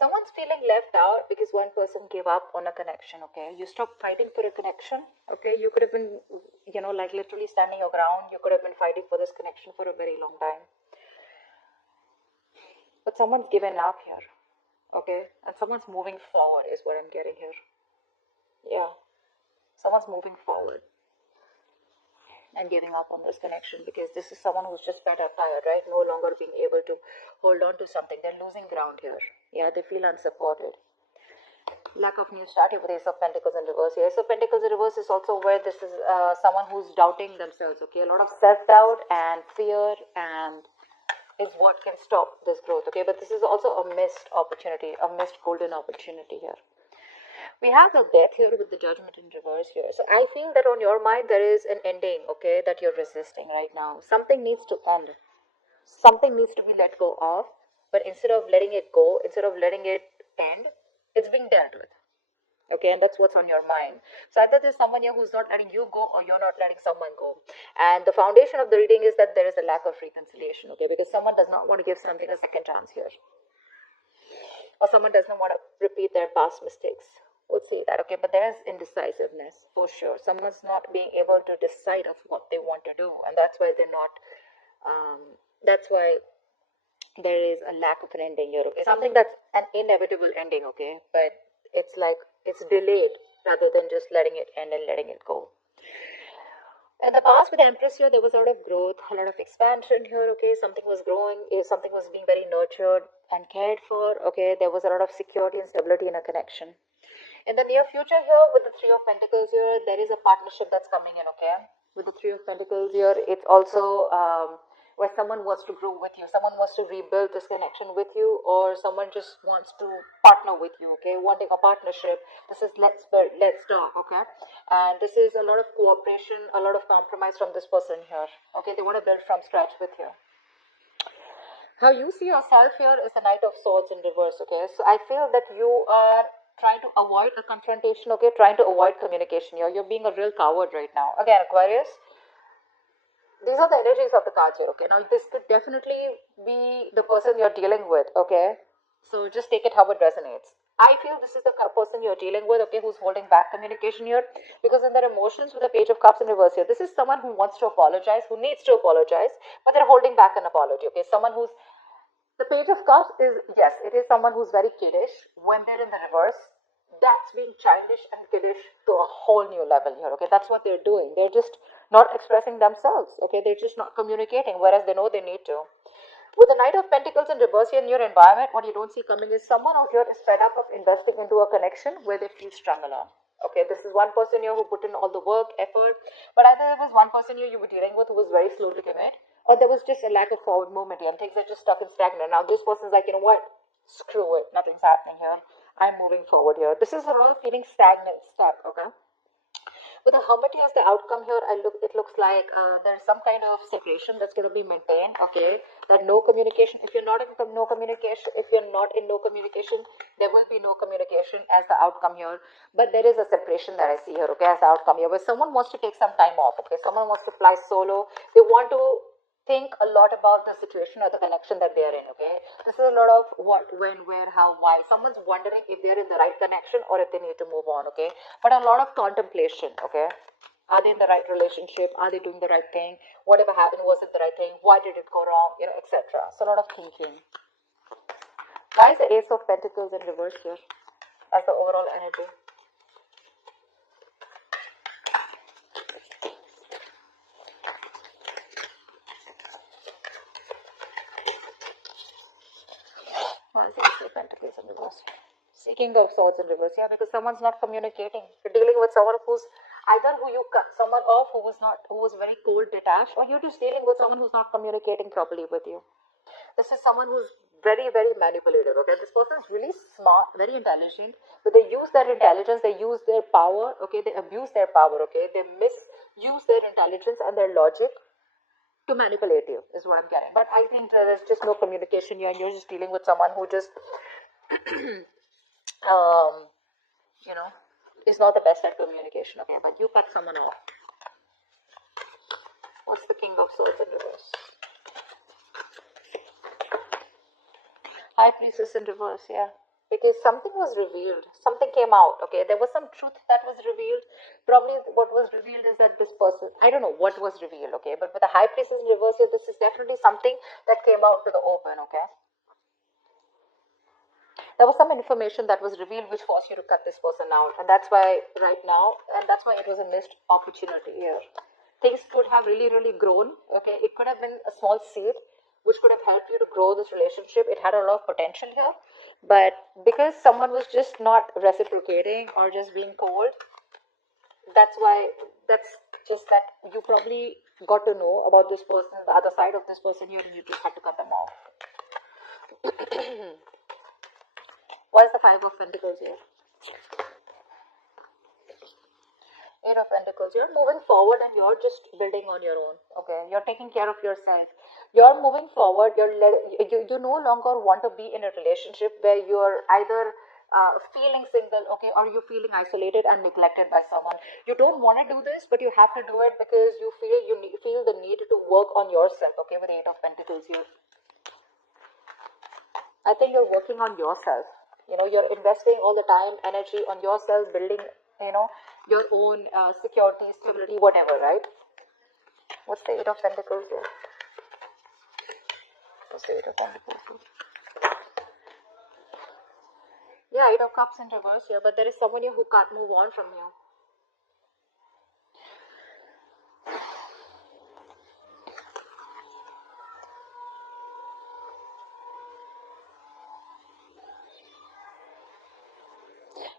Someone's feeling left out because one person gave up on a connection, okay? You stopped fighting for a connection, okay? You could have been, like literally standing your ground. You could have been fighting for this connection for a very long time. But someone's given up here, okay? And someone's moving forward is what I'm getting here. Yeah. Someone's moving forward and giving up on this connection because this is someone who's just fed up, tired, right? No longer being able to hold on to something. They're losing ground here. Yeah, they feel unsupported. Lack of new start with Ace of Pentacles in reverse. Ace of Pentacles in reverse is also where this is someone who's doubting themselves, okay? A lot of self-doubt and fear and is what can stop this growth, okay? But this is also a missed opportunity, a missed golden opportunity here. We have the death here with the judgment in reverse here. So I feel that on your mind there is an ending, okay, that you're resisting right now. Something needs to end. Something needs to be let go of. But instead of letting it go, instead of letting it end, it's being dealt with. Okay, and that's what's on your mind. So either there's someone here who's not letting you go or you're not letting someone go. And the foundation of the reading is that there is a lack of reconciliation, okay, because someone does not want to give something a second chance here. Or someone does not want to repeat their past mistakes. We'll see that, okay, but there is indecisiveness for sure. Someone's not being able to decide of what they want to do, and that's why they're not, that's why there is a lack of an ending here, okay. Something that's an inevitable ending, okay, but it's like it's delayed rather than just letting it end and letting it go. In the past with the Empress here, there was a lot of growth, a lot of expansion here, okay. Something was growing, something was being very nurtured and cared for, okay. There was a lot of security and stability in a connection. In the near future here, with the Three of Pentacles here, there is a partnership that's coming in, okay? With the Three of Pentacles here, it's also where someone wants to grow with you. Someone wants to rebuild this connection with you, or someone just wants to partner with you, okay? Wanting a partnership. This is let's talk, okay? And this is a lot of cooperation, a lot of compromise from this person here, okay? They want to build from scratch with you. How you see yourself here is the Knight of Swords in reverse, okay? So I feel that you are trying to avoid a confrontation, okay? Trying to avoid communication here. You're being a real coward right now. Again, Aquarius, these are the energies of the cards here, okay? Now, this could definitely be the person you're dealing with, okay? So just take it how it resonates. I feel this is the person you're dealing with, okay, who's holding back communication here. Because in their emotions with the Page of Cups in reverse here, this is someone who wants to apologize, who needs to apologize, but they're holding back an apology, okay? Someone who's the Page of Cups is, yes, it is someone who's very kiddish. When they're in the reverse, that's being childish and kiddish to a whole new level here, okay? That's what they're doing. They're just not expressing themselves, okay? They're just not communicating, whereas they know they need to. With the Knight of Pentacles in reverse here in your environment, what you don't see coming is someone out here is fed up of investing into a connection where they feel strung along. Okay, this is one person here who put in all the work, effort, but either there was one person here you were dealing with who was very slow to commit, or there was just a lack of forward movement and things are just stuck and stagnant. Now this person's like, you know what, screw it, nothing's happening here, I'm moving forward here. This is a lot of feeling stagnant, stuck, okay. With the Hermit as the outcome here, it looks like there's some kind of separation that's going to be maintained, okay. That no communication, if you're not in no communication, there will be no communication as the outcome here. But there is a separation that I see here, okay, as the outcome here, where someone wants to take some time off, okay. Someone wants to fly solo. They want to think a lot about the situation or the connection that they are in, okay. This is a lot of what, when, where, how, why. Someone's wondering if they're in the right connection or if they need to move on, okay. But a lot of contemplation, okay. Are they in the right relationship? Are they doing the right thing? Whatever happened, was it the right thing? Why did it go wrong? You know, etc. So a lot of thinking. Why is the Ace of Pentacles in reverse here as the overall energy? Why is the Ace of Pentacles in reverse? King of Swords in reverse, yeah, because someone's not communicating. You're dealing with someone who's either who you cut someone off who was very cold, detached, or you're just dealing with someone who's not communicating properly with you. This is someone who's very, very manipulative, okay. This person is really smart, very intelligent, but they use their intelligence, they use their power, okay, they abuse their power, okay, they misuse their intelligence and their logic to manipulate you, is what I'm getting. But I think there is just no communication here, and you're just dealing with someone who just you know, is not the best at communication, okay, but you cut someone off. What's the King of Swords in reverse? High Priestess in reverse, yeah. because something was revealed, something came out, okay? There was some truth that was revealed. Probably what was revealed is that this person, I don't know what was revealed, okay? But with the High Priestess in reverse here, this is definitely something that came out to the open, okay? There was some information that was revealed which forced you to cut this person out, and that's why right now, and that's why it was a missed opportunity here. Things could have really grown, okay? It could have been a small seed which could have helped you to grow this relationship. It had a lot of potential here, but because someone was just not reciprocating or just being cold, that's why, that's just that you probably got to know about this person, the other side of this person here, and you just had to cut them off. What is the Five of Pentacles here? Eight of Pentacles. You're moving forward and you're just building on your own. Okay, you're taking care of yourself. You're moving forward. You no longer want to be in a relationship where you're either feeling single, okay, or you're feeling isolated and neglected by someone. You don't want to do this, but you have to do it because you feel the need to work on yourself. Okay, with Eight of Pentacles here. I think you're working on yourself. You know, you're investing all the time, energy on yourself, building, you know, your own security, stability, whatever, right? What's the Eight of Pentacles here? What's the Eight of Pentacles here? Yeah, Eight of Cups in reverse here, but there is someone here who can't move on from you.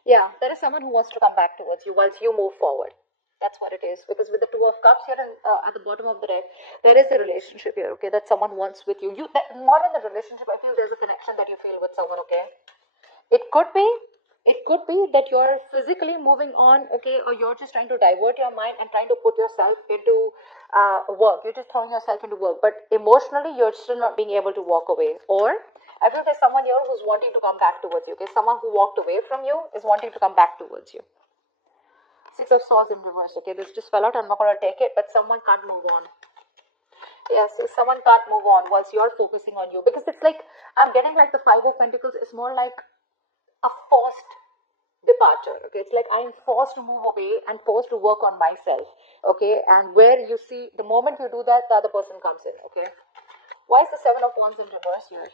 Yeah, there is someone who wants to come back towards you once you move forward. That's what it is. Because with the Two of Cups here at the bottom of the deck, there is a relationship here, okay, that someone wants with you. Not in the relationship, I feel there's a connection that you feel with someone, okay? It could be that you're physically moving on, okay, or you're just trying to divert your mind and trying to put yourself into work. You're just throwing yourself into work, but emotionally, you're still not being able to walk away. Or I feel there's someone here who's wanting to come back towards you, okay? Someone who walked away from you is wanting to come back towards you. Six of Swords in reverse, okay? This just fell out. I'm not going to take it, but someone can't move on. Yeah, so someone can't move on once you're focusing on you. Because it's like, I'm getting like the Five of Pentacles is more like a forced departure, okay? It's like I'm forced to move away and forced to work on myself, okay? And where you see, the moment you do that, the other person comes in, okay? Why is the Seven of Wands in reverse here?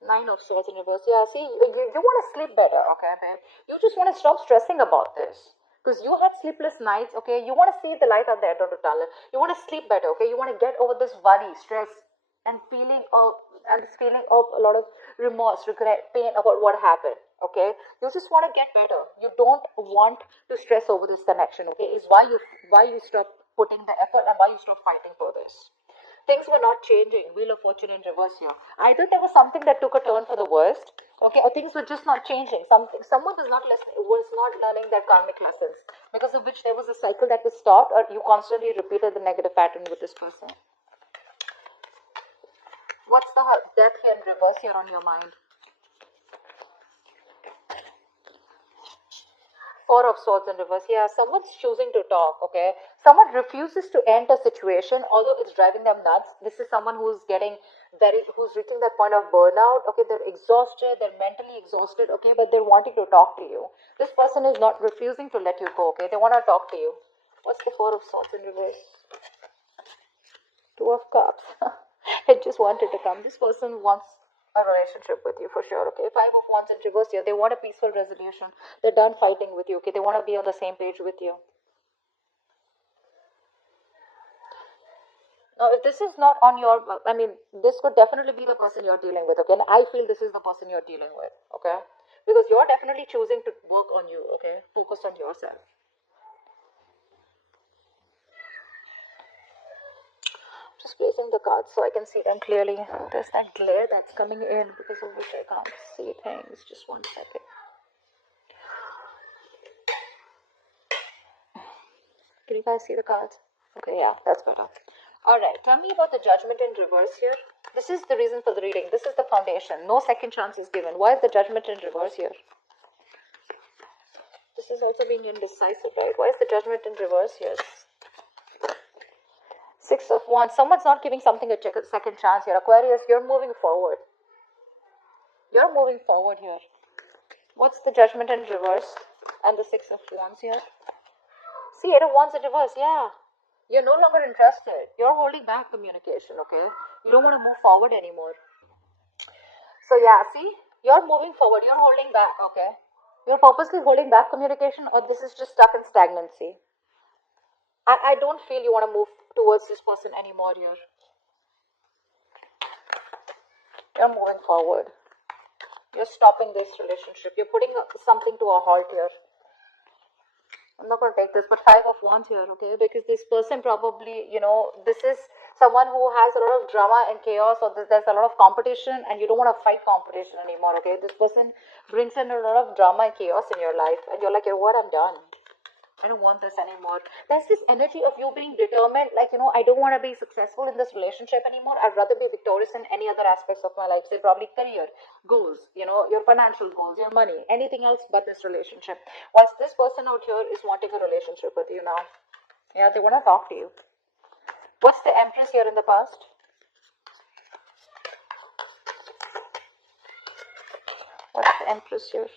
Nine of Swords in reverse. Yeah, see, you want to sleep better, okay, babe? You just want to stop stressing about this. Because you had sleepless nights, okay? You want to see the light at the end of the tunnel. You want to sleep better, okay? You want to get over this worry, stress, and feeling of a lot of remorse, regret, pain about what happened, okay? You just want to get better. You don't want to stress over this connection, okay? Is why you stop putting the effort and why you stop fighting for this. Things were not changing. Wheel of Fortune in reverse here. Either there was something that took a turn for the worst, okay, or things were just not changing. Someone was not learning their karmic lessons, because of which there was a cycle that was stopped, or you constantly repeated the negative pattern with this person. What's the Death here in reverse here on your mind? Four of Swords in reverse. Yeah, someone's choosing to talk, okay? Someone refuses to end a situation, although it's driving them nuts. This is someone who's who's reaching that point of burnout, okay? They're exhausted, they're mentally exhausted, okay? But they're wanting to talk to you. This person is not refusing to let you go, okay? They want to talk to you. What's the Four of Swords in reverse? Two of Cups. It just wanted to come. This person wants a relationship with you for sure, okay? Five of Wands in reverse here. They want a peaceful resolution. They're done fighting with you, okay? They want to be on the same page with you. Now, if this is not on your, I mean, this could definitely be the person you're dealing with, okay? And I feel this is the person you're dealing with, okay? Because you're definitely choosing to work on you, okay? Focus on yourself. Just placing the cards so I can see them clearly. There's that glare that's coming in because of which I can't see things. Just one second. Can you guys see the cards? Okay, yeah, that's better. Alright, tell me about the Judgment in reverse here. This is the reason for the reading. This is the foundation. No second chance is given. Why is the Judgment in reverse here? This is also being indecisive, right? Why is the Judgment in reverse here? Six of Wands. Someone's not giving something a second chance here. Aquarius, you're moving forward. You're moving forward here. What's the Judgment in reverse? And the Six of Wands here. See, Eight of Wands in reverse, yeah. You're no longer interested. You're holding back communication, okay? You don't want to move forward anymore. So yeah, see, you're moving forward. You're holding back, okay? You're purposely holding back communication, or this is just stuck in stagnancy. I don't feel you want to move towards this person anymore here. You're moving forward. You're stopping this relationship. You're putting something to a halt here. I'm not going to take this, but Five of Wands here, okay? Because this person probably, this is someone who has a lot of drama and chaos, or there's a lot of competition, and you don't want to fight competition anymore, okay? This person brings in a lot of drama and chaos in your life, and you're like, you know what, I'm done. I don't want this anymore. There's this energy of you being determined, like, I don't want to be successful in this relationship anymore. I'd rather be victorious in any other aspects of my life. Say probably career, goals, your financial goals, your money, anything else but this relationship. Whilst this person out here is wanting a relationship with you now. Yeah, they want to talk to you. What's the Empress here in the past? What's the Empress here?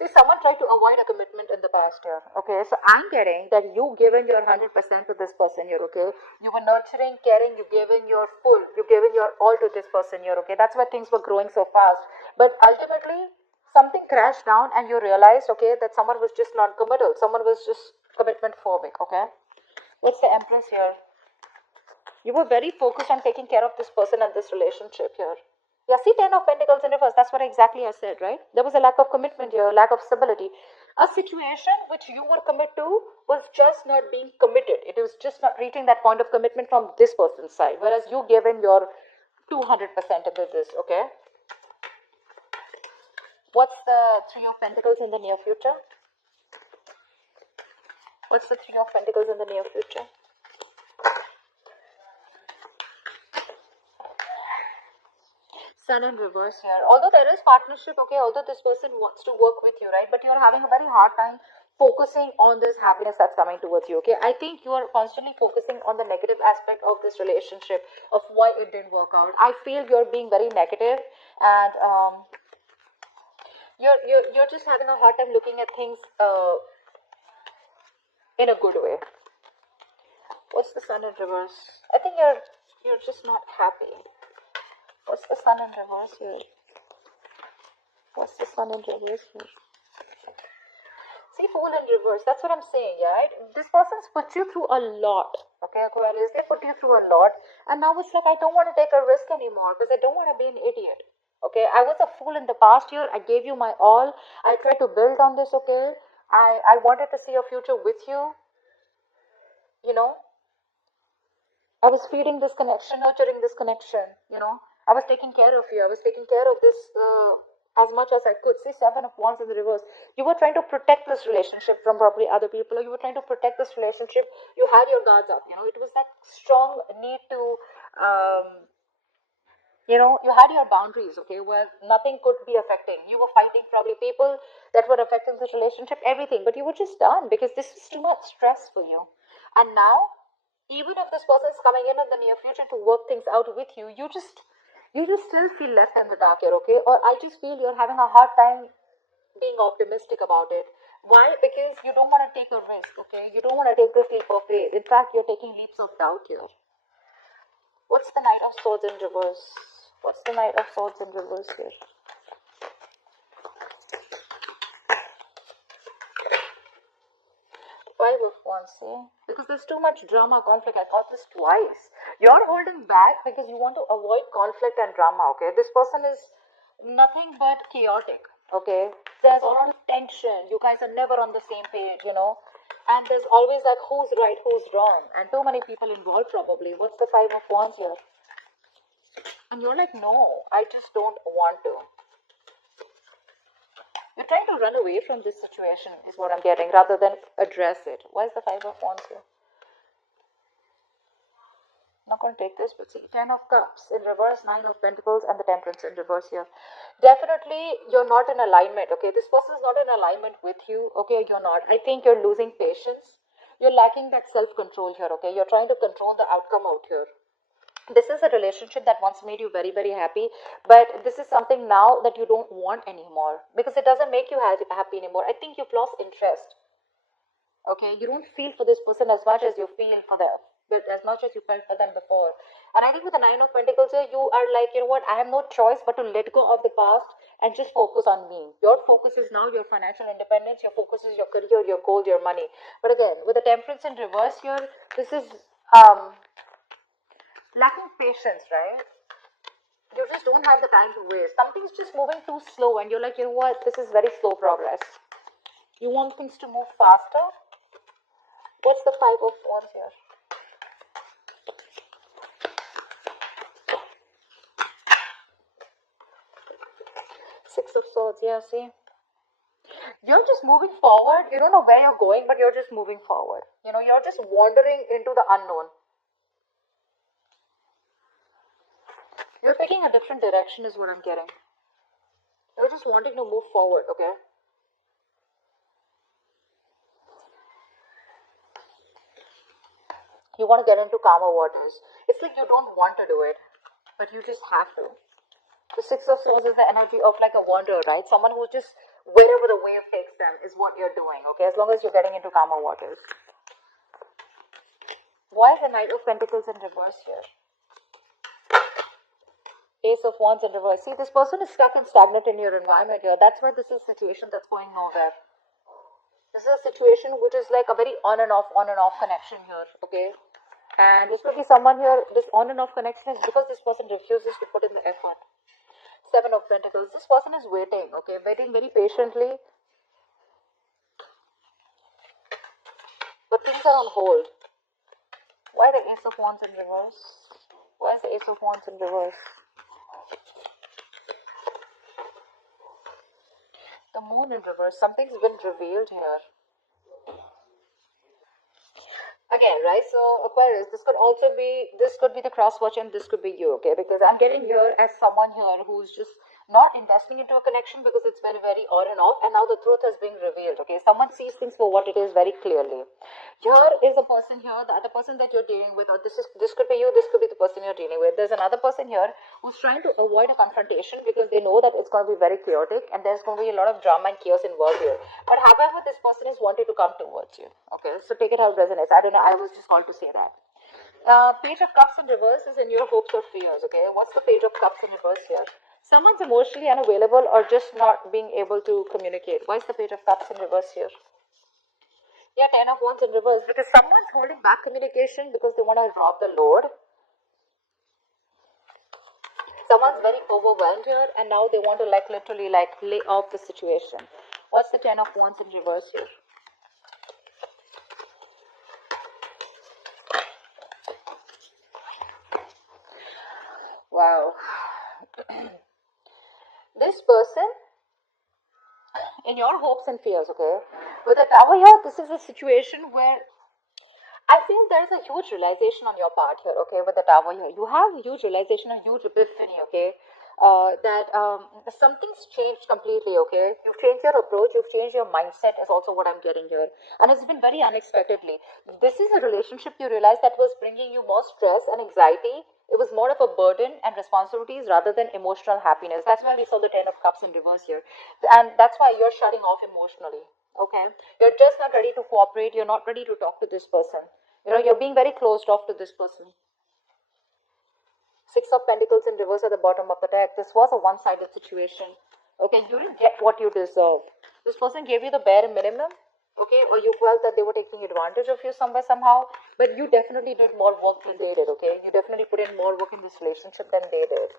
See, someone tried to avoid a commitment in the past here, okay? So I'm getting that you given your 100% to this person here, okay? You were nurturing, caring, you given your full, you given your all to this person here, okay? That's why things were growing so fast. But ultimately, something crashed down and you realized, okay, that someone was just non-committal. Someone was just commitment phobic, okay? What's the Empress here? You were very focused on taking care of this person and this relationship here. Yeah, see, Ten of Pentacles in reverse. That's what exactly I said, right? There was a lack of commitment here, lack of stability. A situation which you were committed to was just not being committed. It was just not reaching that point of commitment from this person's side, whereas you gave in your 200% into this, okay? What's the Three of Pentacles in the near future? What's the Three of Pentacles in the near future? Sun in reverse here. Although there is partnership, okay, although this person wants to work with you, right, but you're having a very hard time focusing on this happiness that's coming towards you, okay? I think you are constantly focusing on the negative aspect of this relationship, of why it didn't work out. I feel you're being very negative, and you're just having a hard time looking at things in a good way. What's the Sun in reverse? I think you're just not happy. What's the Sun in reverse here? What's the Sun in reverse here? See, Fool in reverse. That's what I'm saying, yeah, right? This person's put you through a lot, okay, Aquarius? They put you through a lot, and now it's like, I don't want to take a risk anymore because I don't want to be an idiot, okay? I was a fool in the past year. I gave you my all. I tried to build on this, okay? I wanted to see a future with you, I was feeding this connection, nurturing this connection, I was taking care of you. I was taking care of this as much as I could. See, Seven of Wands in the reverse. You were trying to protect this relationship from probably other people, or you were trying to protect this relationship. You had your guards up, It was that strong need to, you had your boundaries, okay, where nothing could be affecting. You were fighting probably people that were affecting this relationship, everything. But you were just done because this is too much stress for you. And now, even if this person is coming in the near future to work things out with you, you just still feel left in the dark here, okay? Or I just feel you're having a hard time being optimistic about it. Why? Because you don't want to take a risk, okay? You don't want to take this leap of faith. In fact, you're taking leaps of doubt here. What's the Knight of Swords in reverse? What's the Knight of Swords in reverse here? Five of Wands, see? Because there's too much drama, conflict. I got this twice. You're holding back because you want to avoid conflict and drama, okay? This person is nothing but chaotic, okay? There's a lot of tension. You guys are never on the same page, And there's always like, who's right, who's wrong? And too many people involved probably. What's the Five of Wands here? And you're like, no, I just don't want to. You're trying to run away from this situation is what I'm getting, rather than address it. Why is the Five of Wands here? Not going to take this, but see, 10 of Cups in reverse, 9 of Pentacles, and the Temperance in reverse here. Definitely, you're not in alignment, okay? This person is not in alignment with you, okay? You're not. I think you're losing patience. You're lacking that self-control here, okay? You're trying to control the outcome out here. This is a relationship that once made you very, very happy, but this is something now that you don't want anymore because it doesn't make you happy anymore. I think you've lost interest. Okay, you don't feel for this person as much as you feel for them, but as much as you felt for them before. And I think with the 9 of Pentacles here, you are like, you know what, I have no choice but to let go of the past and just focus on me. Your focus is now your financial independence, your focus is your career, your goals, your money. But again, with the Temperance in reverse here, this is lacking patience, right? You just don't have the time to waste. Something's just moving too slow and you're like, you know what, this is very slow progress. You want things to move faster. What's the 5 of Wands here? Six of Swords, yeah, see? You're just moving forward. You don't know where you're going, but you're just moving forward. You know, you're just wandering into the unknown. You're taking a different direction is what I'm getting. You're just wanting to move forward, okay? You want to get into calmer waters. It's like you don't want to do it, but you just have to. The Six of Swords is the energy of like a wanderer, right? Someone who just, wherever the wave takes them is what you're doing, okay? As long as you're getting into calmer waters. Why is the Knight of Pentacles in reverse here? Ace of Wands in reverse. See, this person is stuck and stagnant in your environment here. That's why this is a situation that's going nowhere. This is a situation which is like a very on and off connection here, okay? And this could be someone here, this on and off connection is because this person refuses to put in the effort. 7 of Pentacles. This person is waiting, okay? Waiting very patiently. But things are on hold. Why the Ace of Wands in reverse? Why is the Ace of Wands in reverse? The Moon in reverse. Something's been revealed here. Again, right? So Aquarius, this could be the cross watch and this could be you, okay? Because I'm getting here as someone here who's just not investing into a connection because it's very, very on and off, and now the truth has been revealed, okay? Someone sees things for what it is very clearly. Here is a person here, the other person that you're dealing with, or this could be you, this could be the person you're dealing with. There's another person here who's trying to avoid a confrontation because they know that it's going to be very chaotic and there's going to be a lot of drama and chaos involved here. But however, this person is wanting to come towards you, okay? So take it how it resonates. I don't know, I was just called to say that. Page of Cups in reverse is in your hopes or fears, okay? What's the Page of Cups in reverse here? Someone's emotionally unavailable or just not being able to communicate. Why is the Page of Cups in reverse here? Yeah, 10 of Wands in reverse because someone's holding back communication because they want to drop the load. Someone's very overwhelmed here and now they want to like literally like lay off the situation. What's the 10 of Wands in reverse here? Wow. This person, in your hopes and fears, okay, with the Tower here, this is a situation where I feel there is a huge realization on your part here, okay, with the Tower here. You have a huge realization, a huge epiphany, okay, that something's changed completely, okay. You've changed your approach, you've changed your mindset is also what I'm getting here. And it's been very unexpectedly. This is a relationship you realize that was bringing you more stress and anxiety. It was more of a burden and responsibilities rather than emotional happiness. That's why we saw the 10 of Cups in reverse here. And that's why you're shutting off emotionally, okay. You're just not ready to cooperate. You're not ready to talk to this person. You know, you're being very closed off to this person. 6 of Pentacles in reverse at the bottom of the deck. This was a one-sided situation. Okay, you didn't get what you deserved. This person gave you the bare minimum. Okay, or you felt that they were taking advantage of you somewhere somehow. But you definitely did more work than they did, okay? You definitely put in more work in this relationship than they did.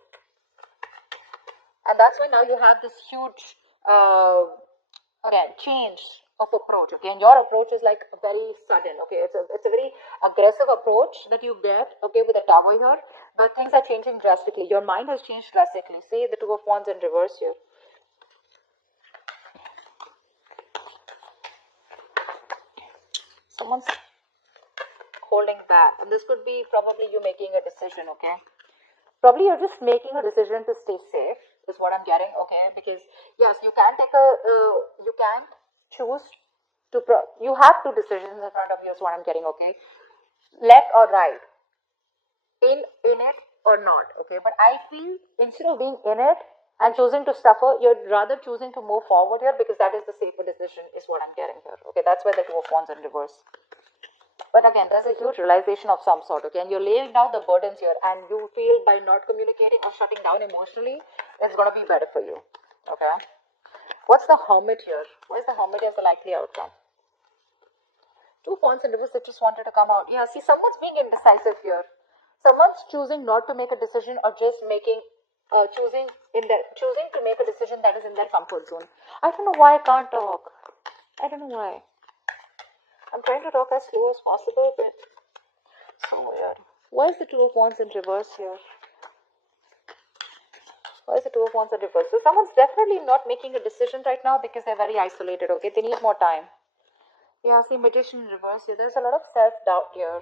And that's why now you have this huge, again, change of approach, okay? And your approach is like very sudden, okay? It's a very aggressive approach that you get, okay, with the Tower here. But things are changing drastically. Your mind has changed drastically. See the 2 of Wands in reverse here. Someone's holding back. And this could be probably you making a decision, okay? Probably you're just making a decision to stay safe, is what I'm getting, okay? Because, yes, you can take you can choose to, you have two decisions in front of you, is what I'm getting, okay? Left or right. In it or not, okay? But I feel instead of being in it and choosing to suffer, you're rather choosing to move forward here, because that is the safer decision, is what I'm getting here, okay? That's why the Two of Wands in reverse. But again, there's a huge realization of some sort, okay? And you're laying down the burdens here, and you feel by not communicating or shutting down emotionally, it's going to be better for you, okay? What's the Hermit here? What is the Hermit as the likely outcome? Two Wands in reverse that just wanted to come out. Yeah, see, someone's being indecisive here. Someone's choosing not to make a decision, or just making, choosing to make a decision that is in their comfort zone. I don't know why I can't talk. I don't know why. I'm trying to talk as slow as possible, but so weird. Why is the Two of Wands in reverse here? Why is the Two of Wands in reverse? So someone's definitely not making a decision right now because they're very isolated, okay? They need more time. Yeah, see, Magician in reverse here. There's a lot of self-doubt here.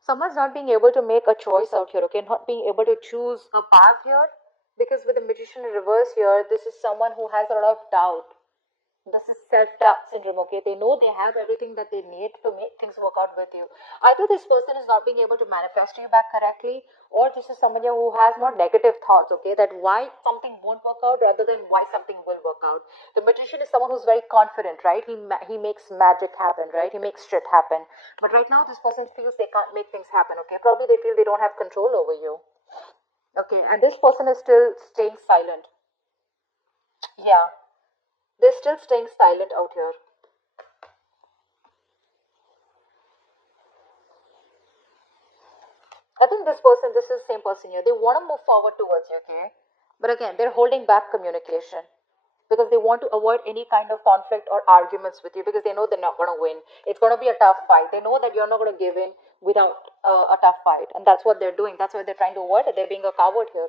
Someone's not being able to make a choice out here, okay? Not being able to choose a path here. Because with the Magician in reverse here, this is someone who has a lot of doubt. This is self-doubt syndrome, okay? They know they have everything that they need to make things work out with you. Either this person is not being able to manifest you back correctly, or this is somebody who has more negative thoughts, okay? That why something won't work out rather than why something will work out. The Magician is someone who's very confident, right? He makes magic happen, right? He makes shit happen. But right now, this person feels they can't make things happen, okay? Probably they feel they don't have control over you. Okay, and this person is still staying silent. Yeah. They're still staying silent out here. I think this is the same person here. They want to move forward towards you, okay? But again, they're holding back communication because they want to avoid any kind of conflict or arguments with you, because they know they're not going to win. It's going to be a tough fight. They know that you're not going to give in without a tough fight. And that's what they're doing. That's why they're trying to avoid it. They're being a coward here.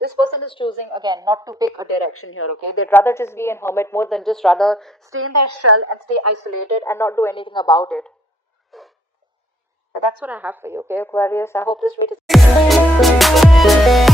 This person is choosing, again, not to pick a direction here, okay? They'd rather just be in hermit mode than just rather stay in their shell and stay isolated and not do anything about it. But that's what I have for you, okay, Aquarius? I hope this video is